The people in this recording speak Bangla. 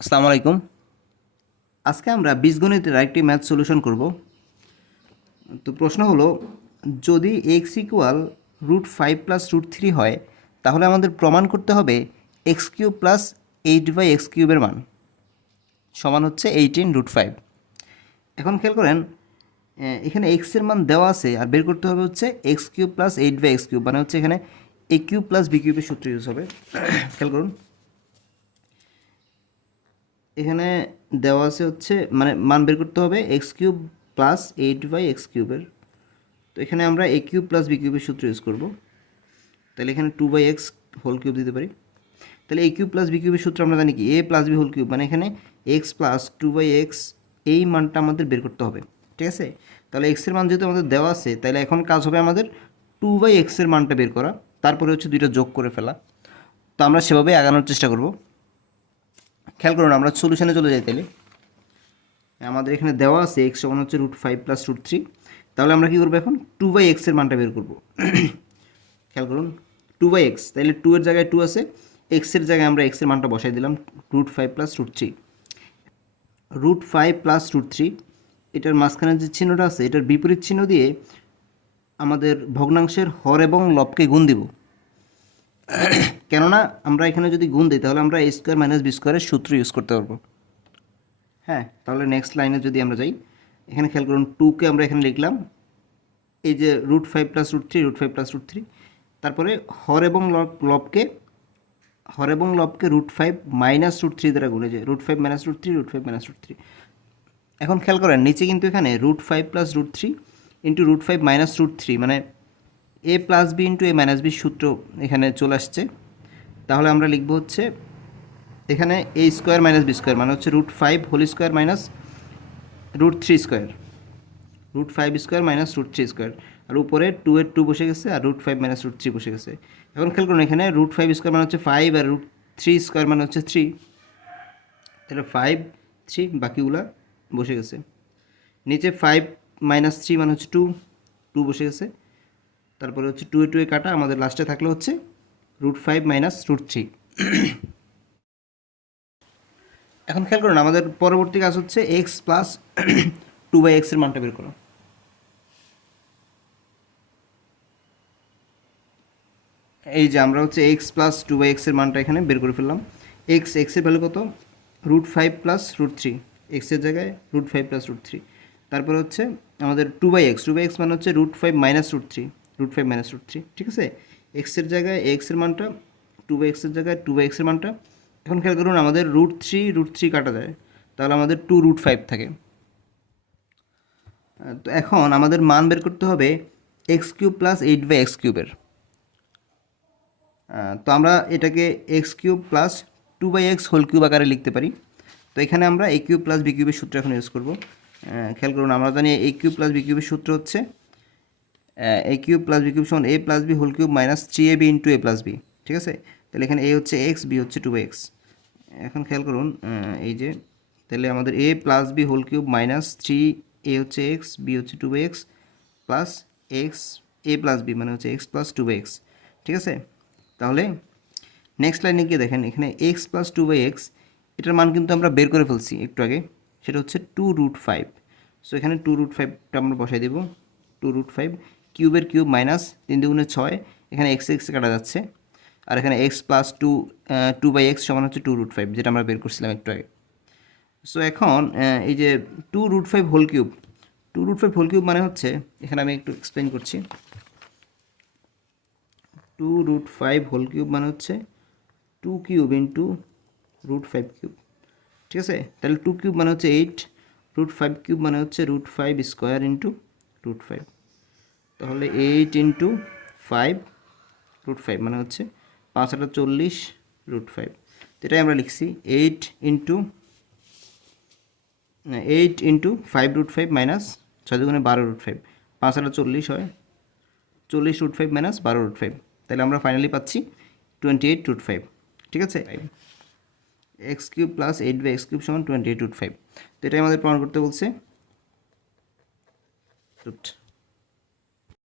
আসসালামু আলাইকুম। আজকে আমরা বীজগণিতের আরেকটি ম্যাথ সলিউশন করব। তো প্রশ্ন হলো, যদি এক্স ইকুয়াল √5 প্লাস √3 হয়, তাহলে আমাদের প্রমাণ করতে হবে এক্স কিউব প্লাস 8/x কিউবের মান সমান হচ্ছে 18√5। এখন খেয়াল করেন, এখানে এক্সের মান দেওয়া আছে আর বের করতে হবে হচ্ছে x cube plus 8/x cube, মানে হচ্ছে এখানে এ কিউব প্লাস বি কিউবের সূত্র ইউজ হবে। খেয়াল করুন, এখানে দেওয়া আছে হচ্ছে মানে মান বের করতে হবে এক্স কিউব প্লাস 8/x কিউবের। তো এখানে আমরা এ কিউব প্লাস বি কিউবের সূত্র ইউজ করব। তাহলে এখানে 2/x হোল কিউব দিতে পারি। তাহলে এ কিউব প্লাস বি কিউবের সূত্র আমরা জানি কি, এ প্লাস বি হোল কিউব, মানে এখানে এক্স প্লাস 2/x, এই মানটা আমাদের বের করতে হবে। ঠিক আছে, তাহলে এক্সের মান যেহেতু আমাদের দেওয়া আছে, তাহলে এখন কাজ হবে আমাদের 2/x এর মানটা বের করা, তারপরে হচ্ছে দুইটা যোগ করে ফেলা। তো আমরা সেভাবেই আগানোর চেষ্টা করব। খেয়াল করুন, আমরা সলিউশনে চলে যাই। তাহলে আমাদের এখানে দেওয়া আছে এক্স সমান হচ্ছে √5 প্লাস √3। তাহলে আমরা কী করবো, এখন 2/x এর মানটা বের করবো। খেয়াল করুন, 2/x, তাহলে 2 এর জায়গায় 2 আছে, এক্সের জায়গায় আমরা এক্সের মানটা বসাই দিলাম √5 প্লাস √3। √5 প্লাস √3, এটার মাঝখানে যে চিহ্নটা আছে এটার বিপরীত চিহ্ন দিয়ে আমাদের ভগ্নাংশের হর এবং লবকে গুণ দিব। কেননা আমরা এখানে যদি গুণ দিই তাহলে আমরা a স্কোয়ার মাইনাস বি স্কোয়ারের সূত্র ইউজ করতে পারবো। হ্যাঁ, তাহলে নেক্সট লাইনে যদি আমরা যাই, এখানে খেয়াল করুন, 2কে আমরা এখানে লিখলাম এই যে √5 প্লাস √3, √5 প্লাস √3, তারপরে হর এবং লবকে √5 মাইনাস √3 দ্বারা গুণে যায়, √5 মাইনাস √3, √5 মাইনাস √3। এখন খেয়াল করেন নিচে কিন্তু এখানে √5 প্লাস √3 ইন্টু √5 মাইনাস √3, মানে এ প্লাস বি ইন্টু এ মাইনাস বির সূত্র এখানে চলে আসছে। তাহলে আমরা লিখবো হচ্ছে এখানে A square minus B square, মানে হচ্ছে √5 whole square minus √3 square, √5 square minus √3 square, আর উপরে 2 এর 2 বসে গেছে আর √5 মাইনাস √3 বসে গেছে। এখন খেয়াল করুন, এখানে √5 স্কোয়ার মানে হচ্ছে 5 আর √3 স্কোয়ার মানে হচ্ছে 3, তাহলে 5 3 বাকিগুলা বসে গেছে। নিচে 5 মাইনাস 3 মানে হচ্ছে 2, 2 বসে গেছে। তারপরে হচ্ছে 2 এ 2 এ কাটা, আমাদের লাস্টে থাকলে হচ্ছে √5 মাইনাস √3। এখন খেয়াল করুন, আমাদের পরবর্তী কাজ হচ্ছে এক্স প্লাস 2/x এর মানটা বের করা। এই যে আমরা হচ্ছে এক্স প্লাস 2/x এর মানটা এখানে বের করে ফেললাম। এক্সের ভ্যালু কত, √5 প্লাস √3, এক্সের জায়গায় √5 প্লাস √3। তারপরে হচ্ছে আমাদের 2/x মানে হচ্ছে √5 মাইনাস √3, √5 মাইনাস √3। ঠিক আছে, এক্সের জায়গায় এক্সের মানটা, 2/x এর জায়গায় 2/x এর মানটা। এখন খেয়াল করুন, আমাদের √3 কাটা যায়, তাহলে আমাদের 2√5 থাকে। তো এখন আমাদের মান বের করতে হবে এক্স কিউব প্লাস 8/x কিউবের। তো আমরা এটাকে x cube plus 2/x whole cube আকারে লিখতে পারি। তো এখানে আমরা এ কিউব প্লাস বি কিউবের সূত্র এখন ইউজ করব। খেয়াল করুন, আমরা জানি এ কিউব প্লাস বি কিউবের সূত্র হচ্ছে A cube plus B cube সমান A plus B whole cube minus 3ab into A plus B. ঠিক আছে, তাহলে এখানে এ হচ্ছে এক্স, বি হচ্ছে 2x। এখন খেয়াল করুন, এই যে তাহলে আমাদের A plus B whole cube minus 3, A হচ্ছে এক্স, বি হচ্ছে 2x plus X, A plus B মানে হচ্ছে এক্স প্লাস 2x। ঠিক আছে, তাহলে নেক্সট লাইনে গিয়ে দেখেন, এখানে এক্স প্লাস 2/x, এটার মান কিন্তু আমরা বের করে ফেলছি একটু আগে, সেটা হচ্ছে 2√5। সো এখানে 2√5টা আমরা বসাই দেব। 2√5 কিউবের কিউব মাইনাস 3 দুগুণে 6, এখানে এক্স কাটা যাচ্ছে, আর এখানে এক্স প্লাস 2/x সমান হচ্ছে 2√5, যেটা আমরা বের করছিলাম একটু আগে। সো এখন এই যে 2√5 হোল কিউব, 2√5 হোল কিউব মানে হচ্ছে, এখানে আমি একটু এক্সপ্লেন করছি। 2√5 হোল কিউব মানে হচ্ছে 2 কিউব ইন্টু √5 কিউব। ঠিক আছে, তাহলে 2 কিউব মানে হচ্ছে 8, √5 কিউব মানে হচ্ছে √5 স্কোয়ার ইন্টু √5। তাহলে 8 ইন্টু 5 √5 মানে হচ্ছে 5 8 40 √5। তো এটাই আমরা লিখছি 8 ইন্টু 5 √5 মাইনাস 6 দুগুণে 12 √5, 5 8 40 হয়, 40 √5 মাইনাস 12 √5। তাহলে আমরা ফাইনালি পাচ্ছি 28 √5। ঠিক আছে, x cube plus 8/x cube সমান 28 √5। তো এটাই আমাদের প্রমাণ করতে বলছে।